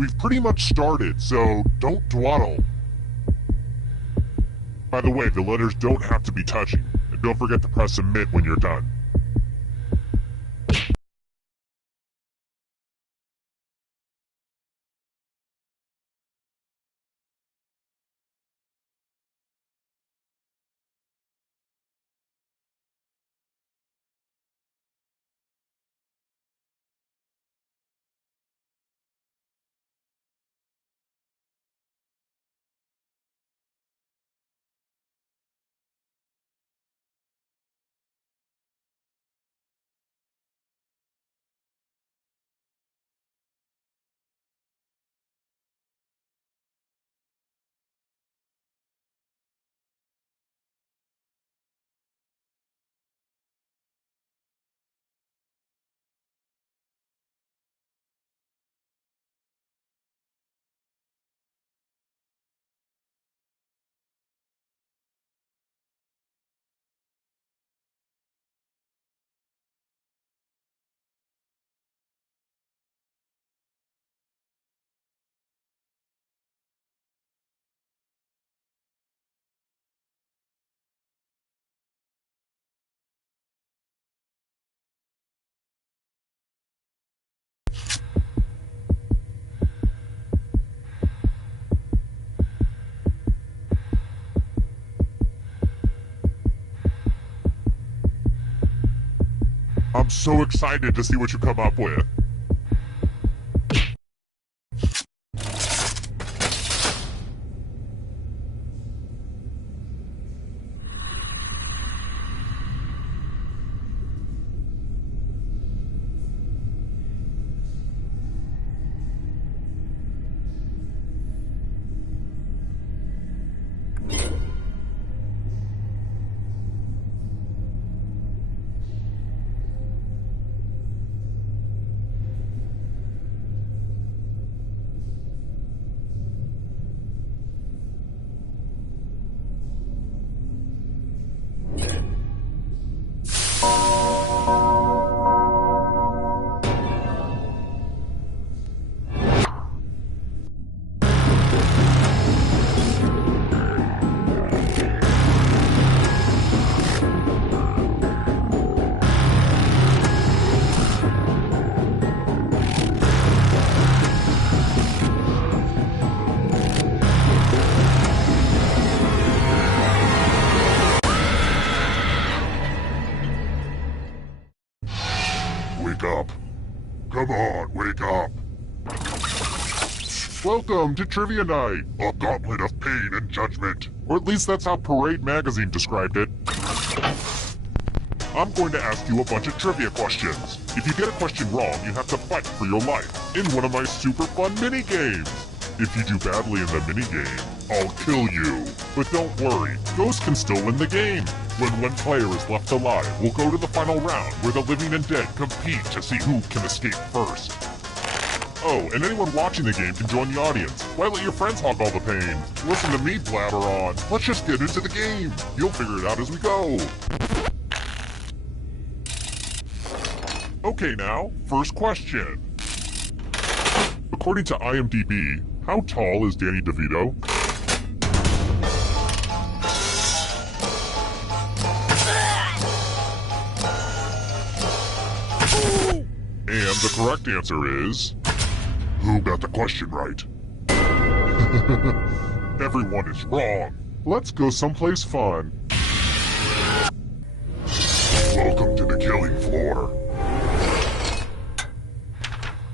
We've pretty much started, so don't dawdle. By the way, the letters don't have to be touching, and don't forget to press submit when you're done. I'm so excited to see what you come up with. Wake up. Come on, wake up. Welcome to Trivia Night, a gauntlet of pain and judgment. Or at least that's how Parade Magazine described it. I'm going to ask you a bunch of trivia questions. If you get a question wrong, you have to fight for your life in one of my super fun mini-games. If you do badly in the mini-game, I'll kill you. But don't worry, Ghost can still win the game. When one player is left alive, we'll go to the final round where the living and dead compete to see who can escape first. Oh, and anyone watching the game can join the audience. Why let your friends hog all the pain? Listen to me blabber on. Let's just get into the game. You'll figure it out as we go. Okay now, first question. According to IMDb, how tall is Danny DeVito? And the correct answer is... Who got the question right? Everyone is wrong. Let's go someplace fun. Welcome to the killing floor.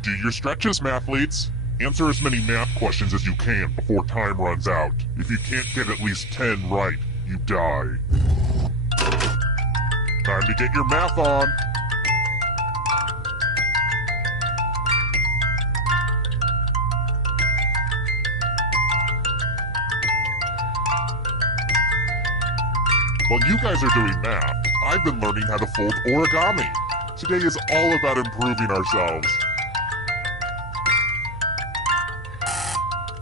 Do your stretches, mathletes. Answer as many math questions as you can before time runs out. If you can't get at least 10 right, you die. Time to get your math on. While you guys are doing math, I've been learning how to fold origami. Today is all about improving ourselves.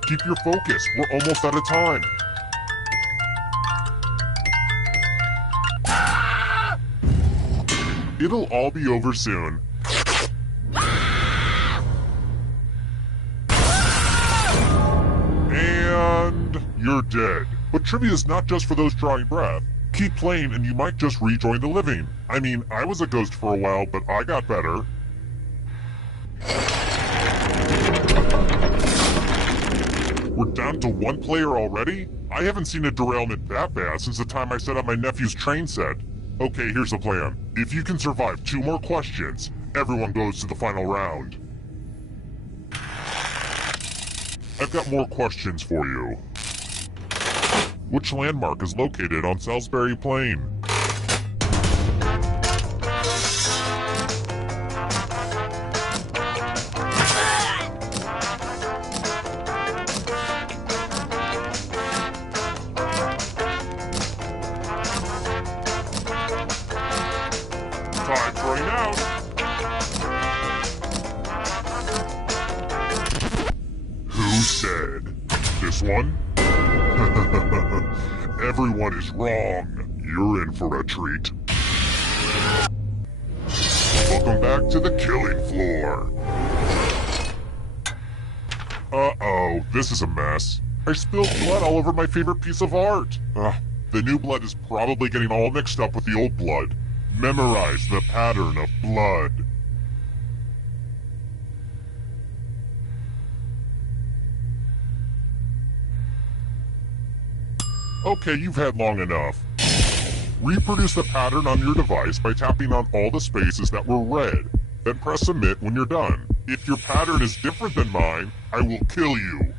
Keep your focus, we're almost out of time. It'll all be over soon. you're dead. But trivia is not just for those drawing breath. Keep playing and you might just rejoin the living. I mean, I was a ghost for a while, but I got better. We're down to one player already? I haven't seen a derailment that bad since the time I set up my nephew's train set. Okay, here's the plan. If you can survive 2 more questions, everyone goes to the final round. I've got more questions for you. Which landmark is located on Salisbury Plain? Time's running out. Who said? This one? Everyone is wrong. You're in for a treat. Welcome back to the killing floor. Uh-oh, this is a mess. I spilled blood all over my favorite piece of art. The new blood is probably getting all mixed up with the old blood. Memorize the pattern of blood. Okay, you've had long enough. Reproduce the pattern on your device by tapping on all the spaces that were red. Then press submit when you're done. If your pattern is different than mine, I will kill you.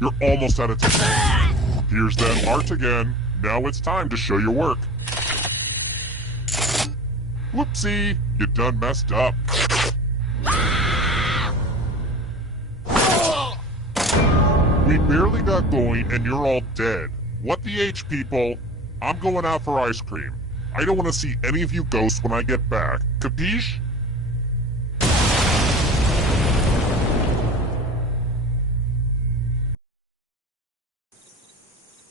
You're almost out of time. Here's that art again. Now it's time to show your work. Whoopsie, you done messed up. We barely got going and you're all dead. What the H, people? I'm going out for ice cream. I don't want to see any of you ghosts when I get back. Capiche?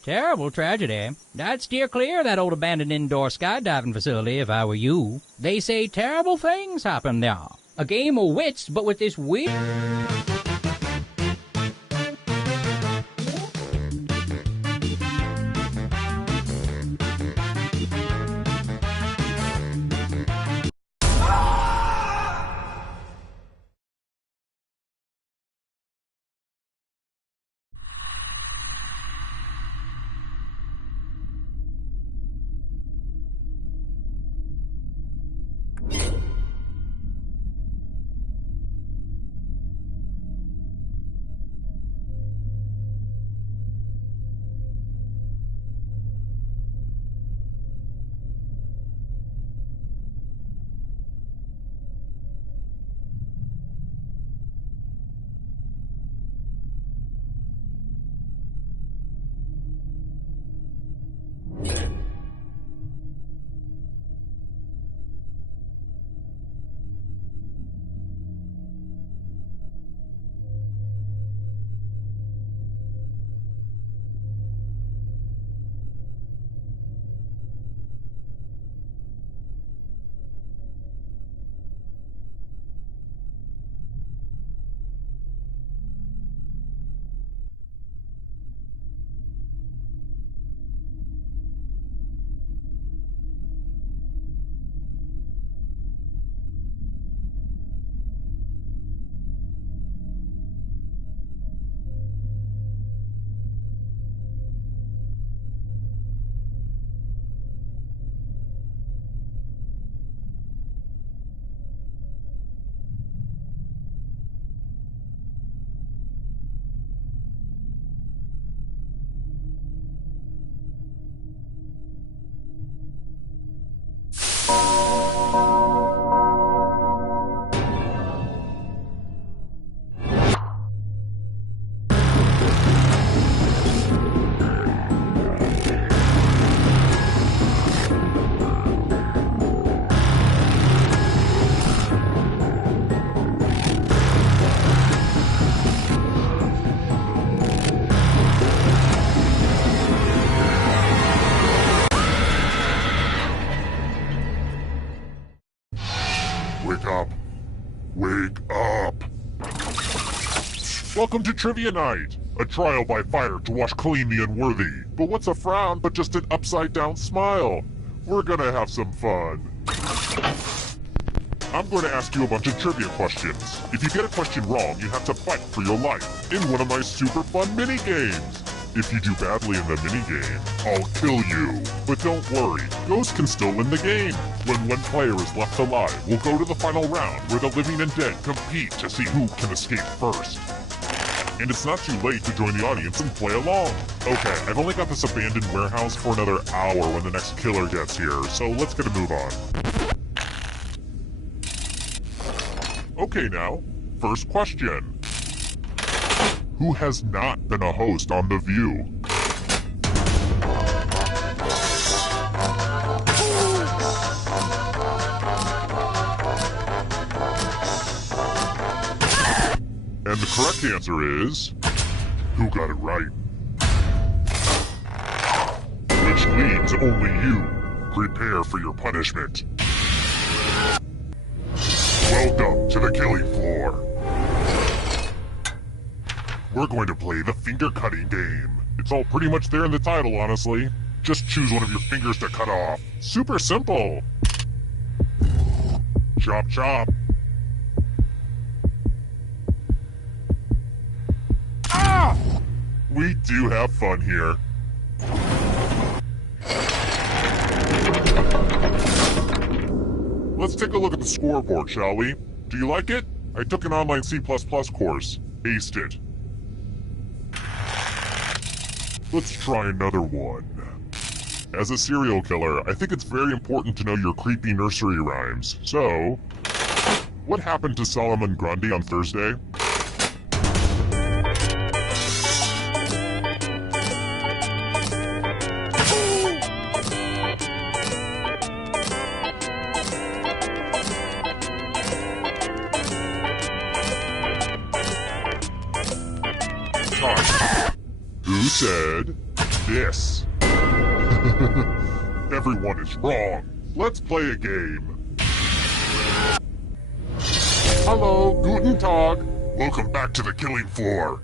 Terrible tragedy. I'd steer clear of that old abandoned indoor skydiving facility if I were you. They say terrible things happen there. A game of wits, but with this weird... Welcome to Trivia Night! A trial by fire to wash clean the unworthy. But what's a frown but just an upside-down smile? We're gonna have some fun. I'm going to ask you a bunch of trivia questions. If you get a question wrong, you have to fight for your life in one of my super fun mini-games. If you do badly in the mini-game, I'll kill you. But don't worry, Ghost can still win the game. When one player is left alive, we'll go to the final round where the living and dead compete to see who can escape first. And it's not too late to join the audience and play along. Okay, I've only got this abandoned warehouse for another hour when the next killer gets here, so let's get a move on. Okay now, first question. Who has not been a host on The View? And the correct answer is... who got it right? Which leads only you. Prepare for your punishment. Welcome to the killing floor. We're going to play the finger-cutting game. It's all pretty much there in the title, honestly. Just choose one of your fingers to cut off. Super simple. Chop, chop. Ah! We do have fun here. Let's take a look at the scoreboard, shall we? Do you like it? I took an online C++ course. Aced it. Let's try another one. As a serial killer, I think it's very important to know your creepy nursery rhymes. So, what happened to Solomon Grundy on Thursday? Who said this? Everyone is wrong. Let's play a game. Hello, guten Tag. Welcome back to the killing floor.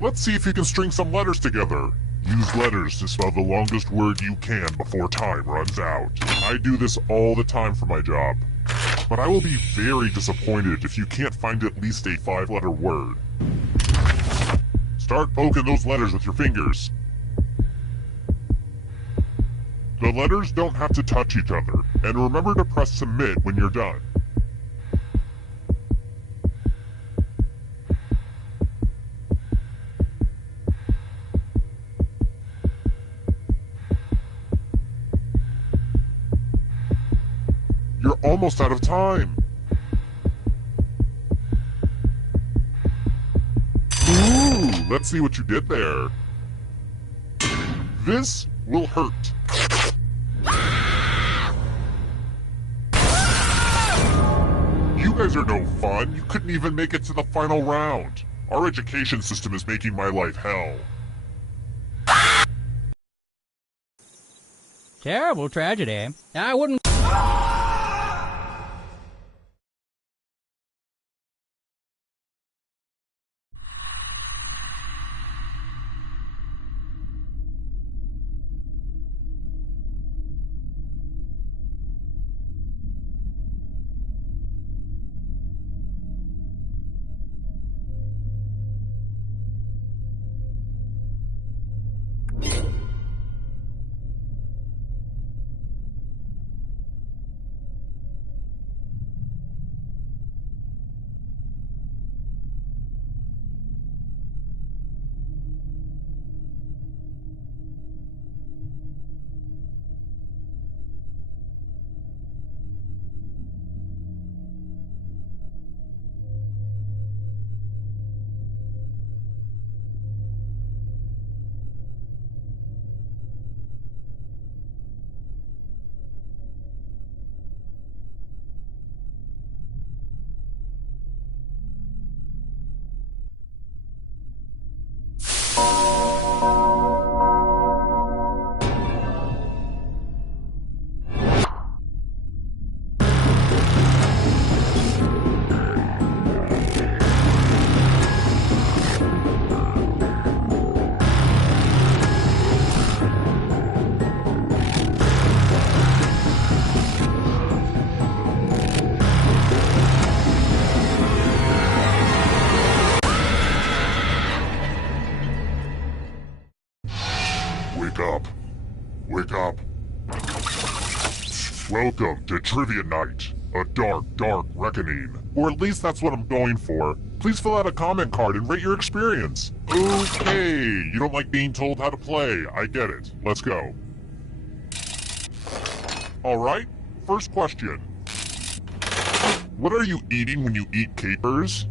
Let's see if you can string some letters together. Use letters to spell the longest word you can before time runs out. I do this all the time for my job. But I will be very disappointed if you can't find at least a 5-letter word. Start poking those letters with your fingers. The letters don't have to touch each other, and remember to press submit when you're done. You're almost out of time. Ooh, let's see what you did there. This will hurt. You guys are no fun. You couldn't even make it to the final round. Our education system is making my life hell. Terrible tragedy. I wouldn't... Wake up. Wake up. Welcome to Trivia Night. A dark, dark reckoning. Or at least that's what I'm going for. Please fill out a comment card and rate your experience. Okay, you don't like being told how to play. I get it. Let's go. Alright, first question. What are you eating when you eat capers?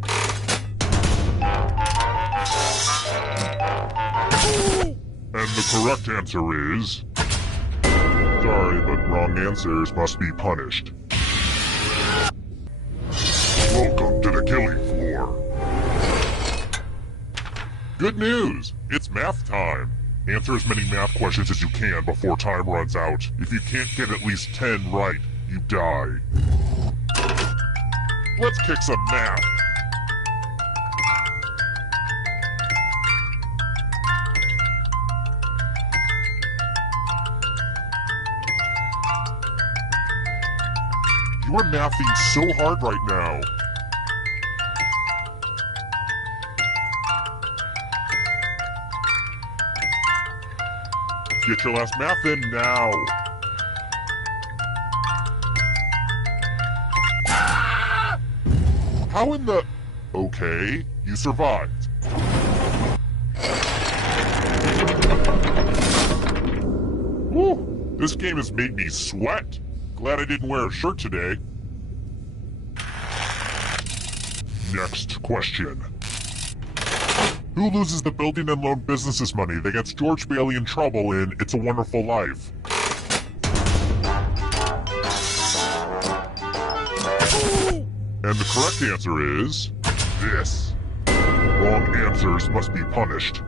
And the correct answer is... Sorry, but wrong answers must be punished. Welcome to the killing floor. Good news! It's math time. Answer as many math questions as you can before time runs out. If you can't get at least 10 right, you die. Let's kick some math. You are mathing so hard right now. Get your last math in now. How in the... Okay, you survived. Woo! This game has made me sweat. Glad I didn't wear a shirt today. Next question. Who loses the building and loan businesses money that gets George Bailey in trouble in It's a Wonderful Life? And the correct answer is... this. Wrong answers must be punished.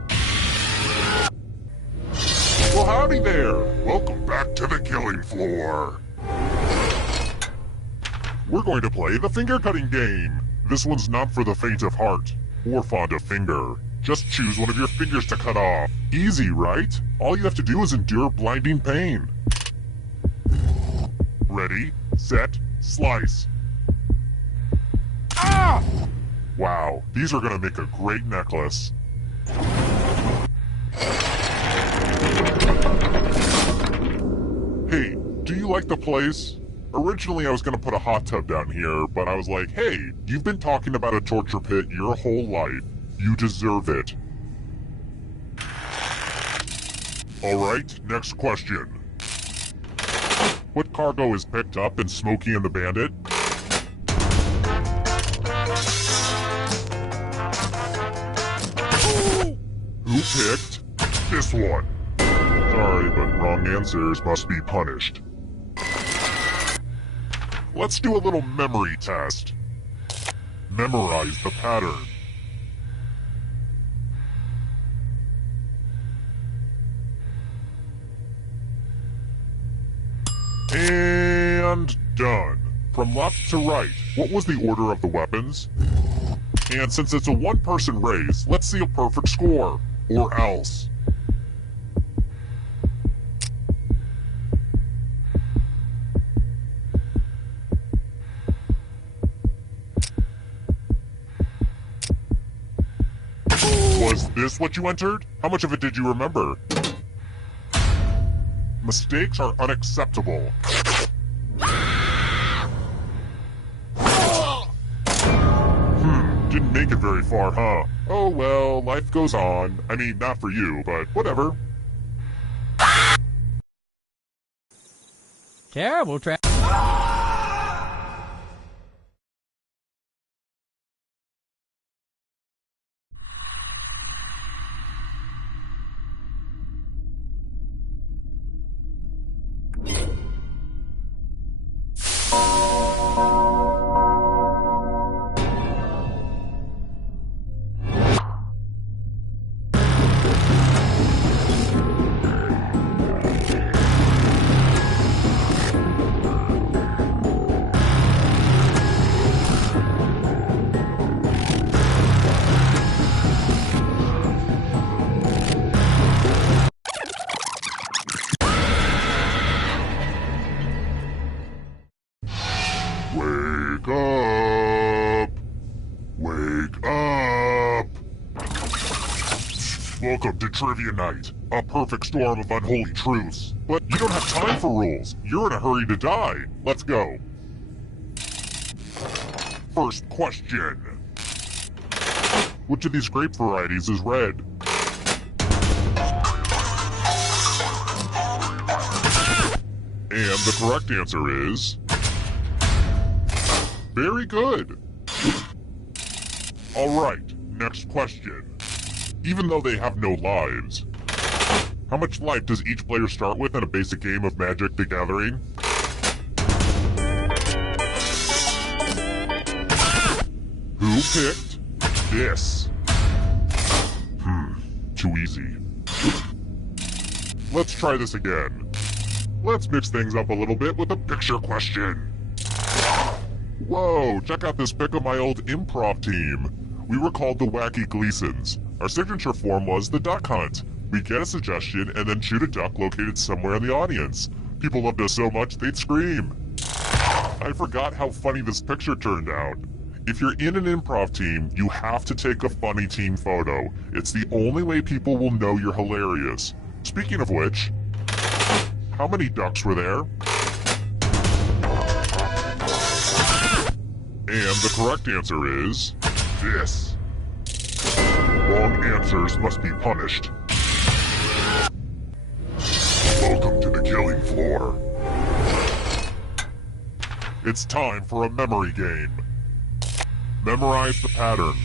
Well, howdy there! Welcome back to the killing floor. We're going to play the finger cutting game. This one's not for the faint of heart, or fond of finger. Just choose one of your fingers to cut off. Easy, right? All you have to do is endure blinding pain. Ready, set, slice. Ah! Wow, these are gonna make a great necklace. Hey, do you like the place? Originally I was gonna put a hot tub down here, but I was like, hey, you've been talking about a torture pit your whole life. You deserve it. Alright, next question. What cargo is picked up in Smokey and the Bandit? Who picked this one? Sorry, but wrong answers must be punished. Let's do a little memory test. Memorize the pattern. And done. From left to right, what was the order of the weapons? And since it's a one-person race, let's see a perfect score. Or else. Was this what you entered? How much of it did you remember? Mistakes are unacceptable. Didn't make it very far, huh? Oh well, life goes on. I mean, not for you, but whatever. Terrible trap. Welcome to Trivia Night, a perfect storm of unholy truths. But you don't have time for rules. You're in a hurry to die. Let's go. First question. Which of these grape varieties is red? And the correct answer is... very good. Alright, next question. Even though they have no lives, how much life does each player start with in a basic game of Magic the Gathering? Who picked this? Too easy. Let's try this again. Let's mix things up a little bit with a picture question. Whoa, check out this pic of my old improv team. We were called the Wacky Gleasons. Our signature form was the duck hunt. We'd get a suggestion and then shoot a duck located somewhere in the audience. People loved us so much they'd scream. I forgot how funny this picture turned out. If you're in an improv team, you have to take a funny team photo. It's the only way people will know you're hilarious. Speaking of which, how many ducks were there? And the correct answer is this. Wrong answers must be punished. Welcome to the killing floor. It's time for a memory game. Memorize the pattern.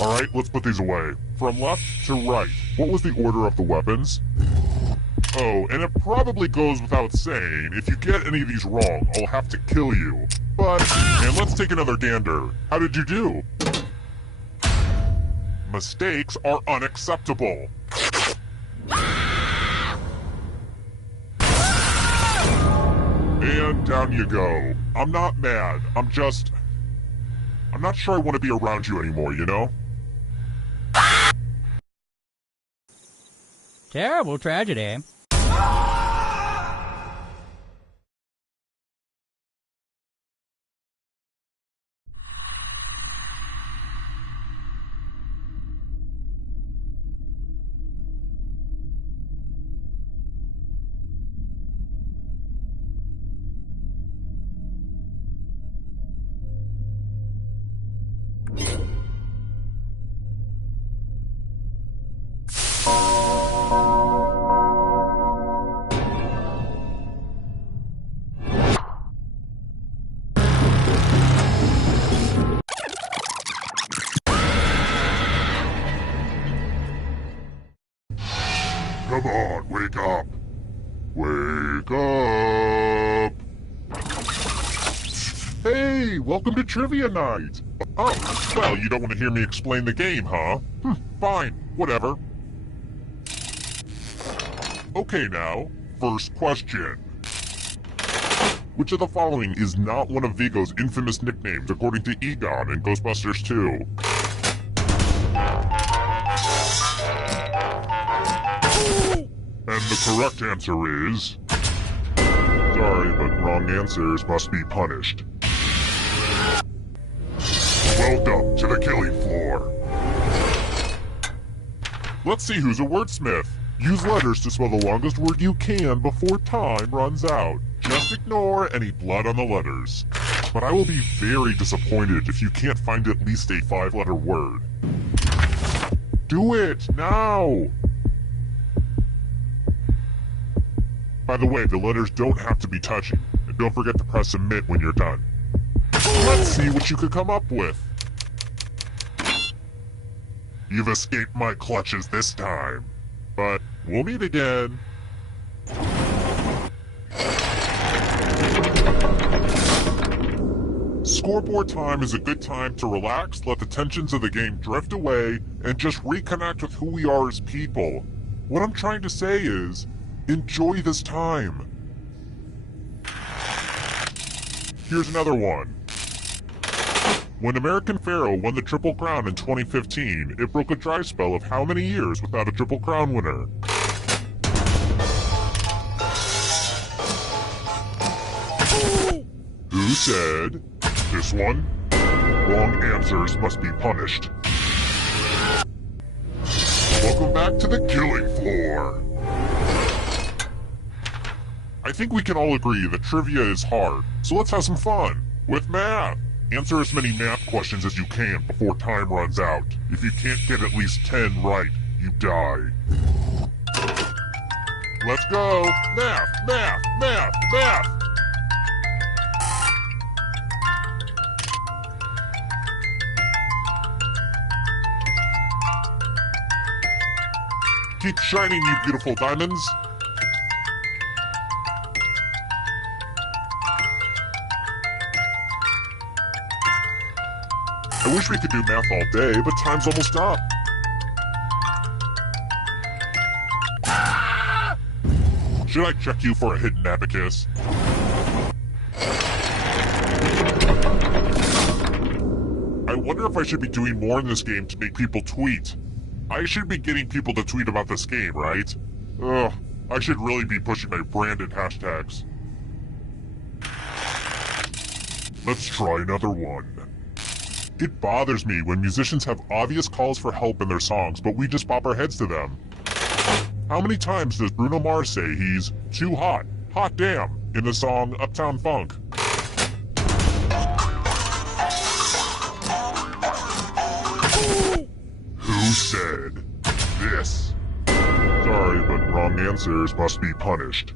Alright, let's put these away. From left to right, what was the order of the weapons? Oh, and it probably goes without saying, if you get any of these wrong, I'll have to kill you. But, and let's take another gander. How did you do? Mistakes are unacceptable. And down you go. I'm not mad, I'm not sure I want to be around you anymore, you know? Terrible tragedy. Come on, wake up. Wake up. Hey, welcome to Trivia Night. Oh, well, you don't want to hear me explain the game, huh? Fine, whatever. Okay now, first question. Which of the following is not one of Vigo's infamous nicknames according to Egon in Ghostbusters 2? And the correct answer is... sorry, but wrong answers must be punished. Welcome to the killing floor. Let's see who's a wordsmith. Use letters to spell the longest word you can before time runs out. Just ignore any blood on the letters. But I will be very disappointed if you can't find at least a 5-letter word. Do it, now! By the way, the letters don't have to be touching, and don't forget to press submit when you're done. Let's see what you could come up with. You've escaped my clutches this time, but we'll meet again. Scoreboard time is a good time to relax, let the tensions of the game drift away, and just reconnect with who we are as people. What I'm trying to say is, enjoy this time. Here's another one. When American Pharaoh won the Triple Crown in 2015, it broke a dry spell of how many years without a Triple Crown winner? Who Who said this one? Wrong answers must be punished. Welcome back to the killing floor. I think we can all agree that trivia is hard, so let's have some fun with math. Answer as many math questions as you can before time runs out. If you can't get at least 10 right, you die. Let's go! Math, math, math, math! Keep shining, you beautiful diamonds! I wish we could do math all day, but time's almost up. Should I check you for a hidden abacus? I wonder if I should be doing more in this game to make people tweet. I should be getting people to tweet about this game, right? Ugh, I should really be pushing my branded hashtags. Let's try another one. It bothers me when musicians have obvious calls for help in their songs, but we just bop our heads to them. How many times does Bruno Mars say he's too hot, hot damn, in the song Uptown Funk? Who said this? Sorry, but wrong answers must be punished.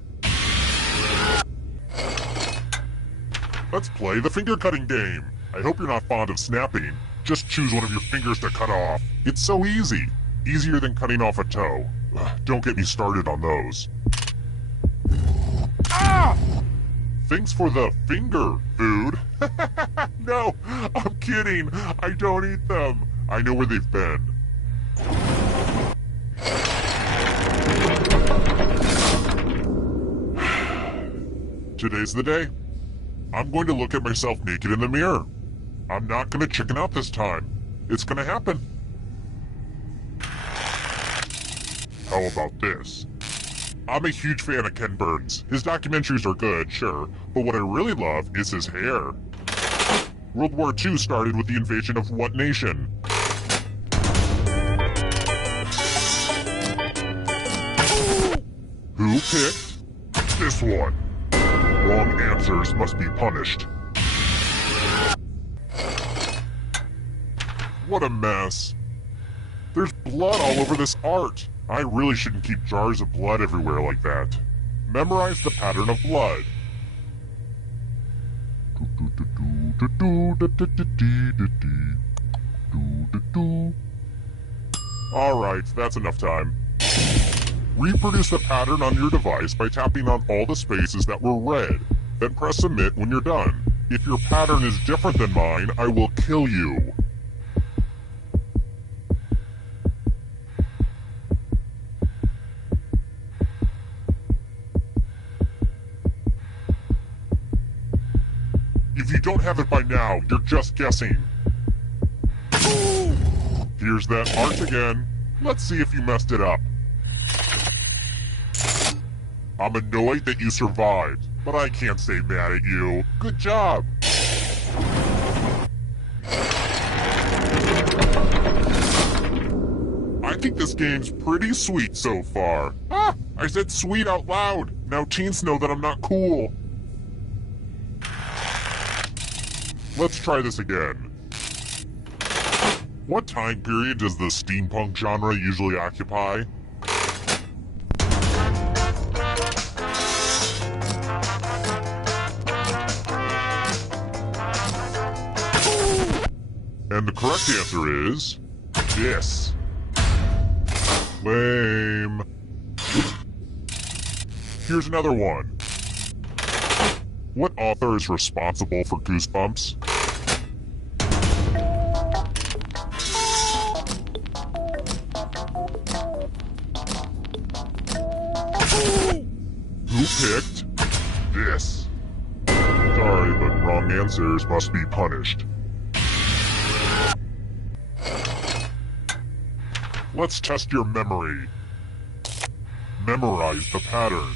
Let's play the finger-cutting game. I hope you're not fond of snapping. Just choose one of your fingers to cut off. It's so easy. Easier than cutting off a toe. Ugh, don't get me started on those. Ah! Thanks for the finger food. No, I'm kidding. I don't eat them. I know where they've been. Today's the day. I'm going to look at myself naked in the mirror. I'm not gonna chicken out this time. It's gonna happen. How about this? I'm a huge fan of Ken Burns. His documentaries are good, sure, but what I really love is his hair. World War II started with the invasion of what nation? Who picked this one? Wrong answers must be punished. What a mess. There's blood all over this art. I really shouldn't keep jars of blood everywhere like that. Memorize the pattern of blood. Alright, that's enough time. Reproduce the pattern on your device by tapping on all the spaces that were red. Then press submit when you're done. If your pattern is different than mine, I will kill you. If you don't have it by now, you're just guessing. Here's that art again. Let's see if you messed it up. I'm annoyed that you survived, but I can't stay mad at you. Good job! I think this game's pretty sweet so far. Ah! I said sweet out loud! Now teens know that I'm not cool. Let's try this again. What time period does the steampunk genre usually occupy? And the correct answer is this. Lame. Here's another one. What author is responsible for Goosebumps? Who picked this? Sorry, but wrong answers must be punished. Let's test your memory. Memorize the pattern.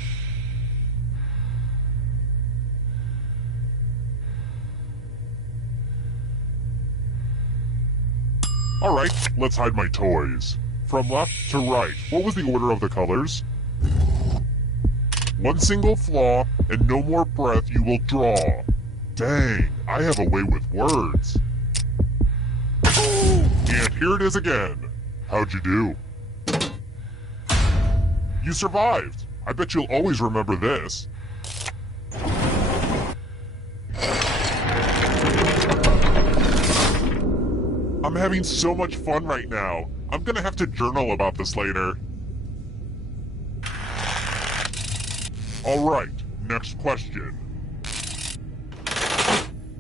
Alright, let's hide my toys. From left to right, what was the order of the colors? One single flaw, and no more breath you will draw. Dang, I have a way with words. And here it is again. How'd you do? You survived. I bet you'll always remember this. I'm having so much fun right now. I'm gonna have to journal about this later. Alright, next question.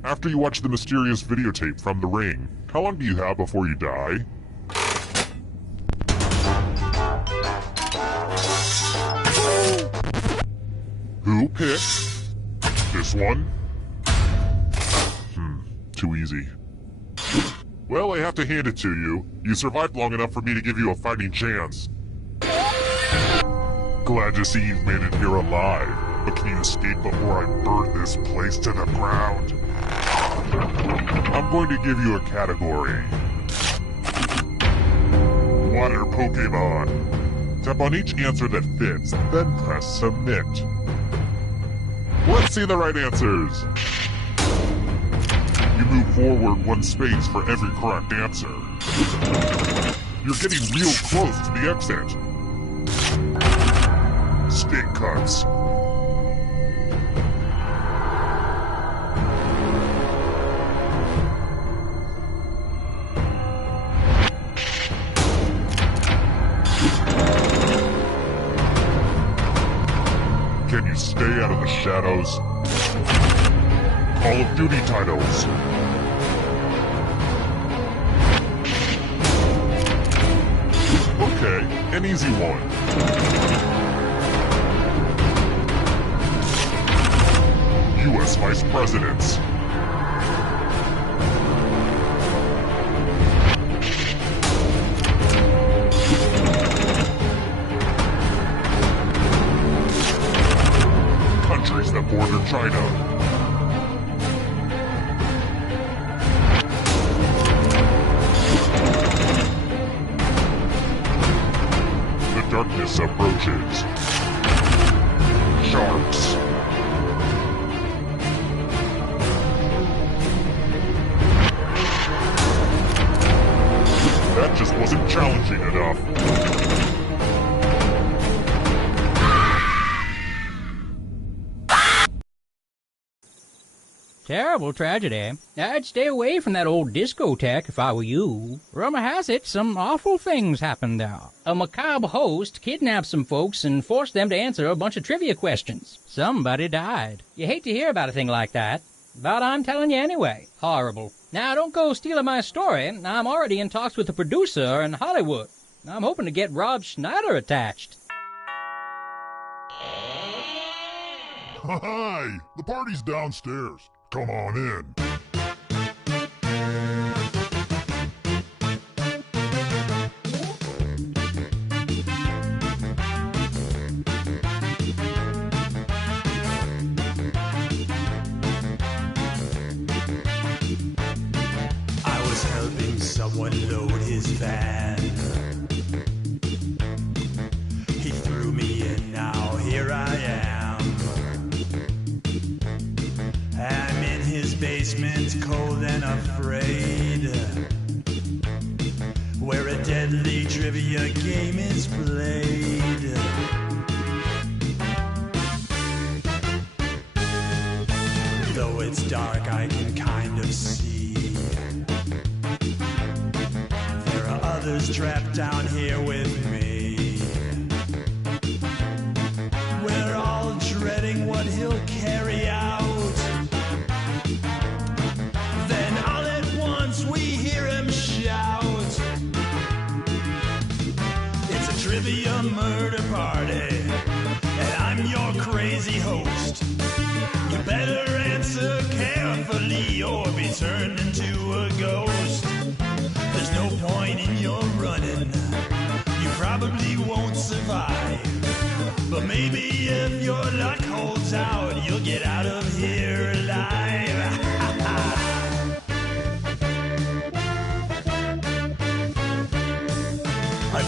After you watch the mysterious videotape from The Ring, how long do you have before you die? Who picked this one? Too easy. Well, I have to hand it to you. You survived long enough for me to give you a fighting chance. Glad to see you've made it here alive. But can you escape before I burn this place to the ground? I'm going to give you a category. Water Pokemon. Tap on each answer that fits, then press submit. Let's see the right answers. You move forward one space for every correct answer. You're getting real close to the exit. Stink cuts. Can you stay out of the shadows? Call of Duty titles. Okay, an easy one. U.S. Vice Presidents. Countries that border China. Darkness approaches. Sharks. That just wasn't challenging enough. Terrible tragedy. I'd stay away from that old discotheque if I were you. Rumor has it some awful things happened there. A macabre host kidnapped some folks and forced them to answer a bunch of trivia questions. Somebody died. You hate to hear about a thing like that, but I'm telling you anyway. Horrible. Now, don't go stealing my story. I'm already in talks with the producer in Hollywood. I'm hoping to get Rob Schneider attached. Hi! The party's downstairs. Come on in. I was helping someone load his van. He threw me in, now here I am. I'm in his basement, cold and afraid, where a deadly trivia game is played. Though it's dark, I can kind of see there are others trapped down here with me. We're all dreading what he'll carry out. Then all at once we hear him shout. It's a trivia murder party, and I'm your crazy host. You better answer carefully or be turned into a ghost. There's no point in your running, you probably won't survive. But maybe if your luck holds out, you'll get out of here alive.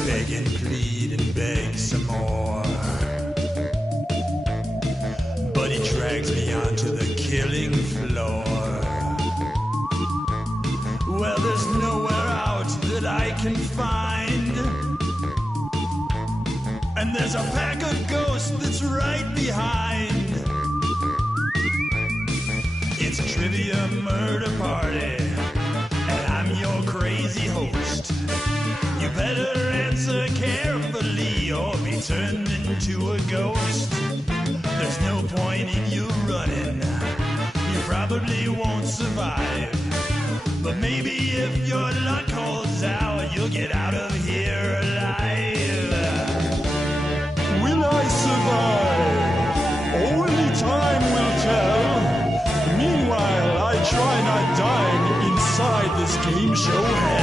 beg and plead and beg some more. But he drags me onto the killing floor. Well, there's nowhere out that I can find, and there's a pack of ghosts that's right behind. It's a trivia murder party, and I'm your crazy host. You better answer carefully or be turned into a ghost. There's no point in you running, you probably won't survive. But maybe if your luck holds out, you'll get out of here alive. Will I survive? Only time will tell. Meanwhile, I try not dying inside this game show hell.